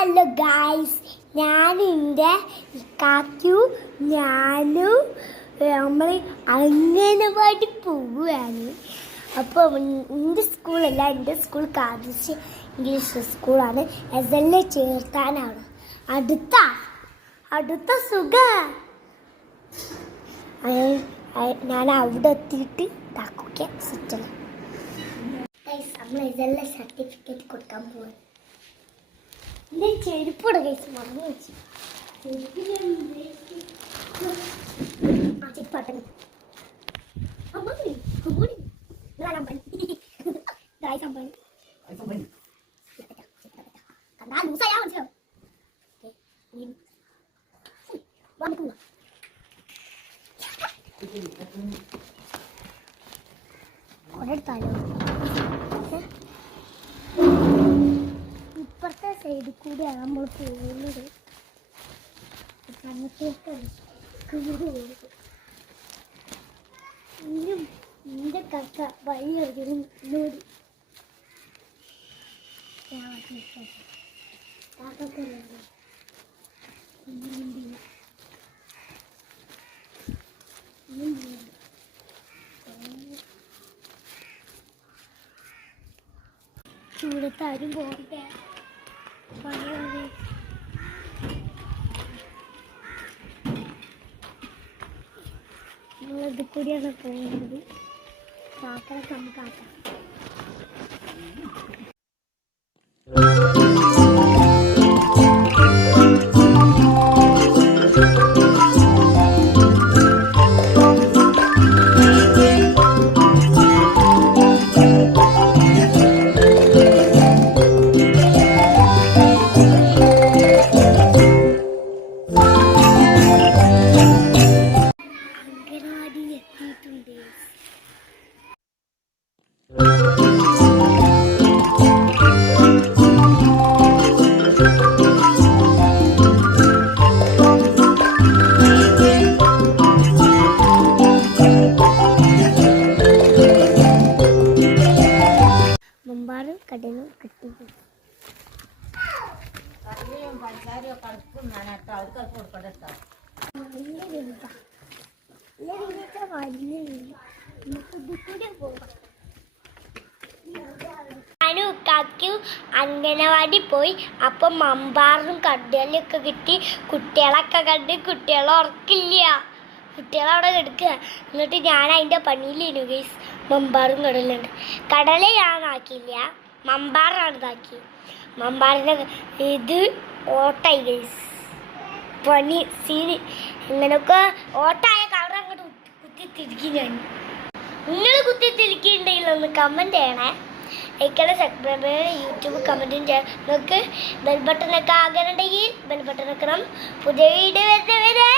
Hello guys, ഞാനെൻ്റെ കാക്കു ഞാനും നമ്മൾ അംഗനവാടി പോവുകയാണ്. അപ്പോൾ എൻ്റെ സ്കൂളല്ല, എൻ്റെ സ്കൂൾ കാർഡിഷ് ഇംഗ്ലീഷ് സ്കൂളാണ്. SL ചേർത്താനാണ്. അടുത്ത സുഖ ഞാൻ അവിടെ എത്തിയിട്ട് താക്കൊക്കെ സെറ്റല്ല. നമ്മൾ SL സർട്ടിഫിക്കറ്റ് കൊടുക്കാൻ പോകും. എൻ്റെ ചെരുപ്പോടെ കഴിച്ച് മറന്നു വെച്ചു. ചെരുപ്പാട്ടൻ ഇപ്പുറത്തെ സൈഡിൽ കൂടെയാണ് നമ്മൾ പോകുന്നത്. എന്റെ കക്ക വഴി അറിയുന്നോട് ചൂടത്താരും പോകട്ടെ. നമ്മളിത് കൂടിയാണ് പോകുന്നത്. കാക്കറൊക്കെ നമുക്ക് ആക്കാം. കടലും കിട്ടി. ഞാനും കാക്കു അംഗനവാടി പോയി. അപ്പം മമ്പാറും കടലൊക്കെ കിട്ടി. കുട്ടികളൊക്കെ കണ്ട് കുട്ടികളെ ഉറക്കില്ല. കുട്ടികളവിടെ കിടക്കുക. എന്നിട്ട് ഞാൻ അതിൻ്റെ പണിയിലിരുന്നു ഗൈസ്. മമ്പാറും കടലുണ്ട്. കടല ഞാൻ ആക്കിയില്ല, മമ്പാറാണ് ഇതാക്കി. മമ്പാറിൻ്റെ ഇത് ഓട്ടായി ഗൈസ്. പണി സീന് ഇങ്ങനെയൊക്കെ ഓട്ടായ കളർ അങ്ങോട്ട് കുത്തിത്തിരിക്കും. ഞാൻ നിങ്ങൾ കുത്തിത്തിരിക്കുന്നുണ്ടെങ്കിൽ ഒന്ന് കമൻറ്റ് ചെയ്യണേ. എനിക്കത് സബ്സ്ക്രൈബ് ചെയ്യണം. യൂട്യൂബ് കമൻറ്റും ചെയ്യാം. നിങ്ങൾക്ക് ബെൽ ബട്ടണൊക്കെ ആകാനുണ്ടെങ്കിൽ ബെൽ ബട്ടൺ വെക്കണം. പുതിയ വീഡിയോ വരുന്നവരെ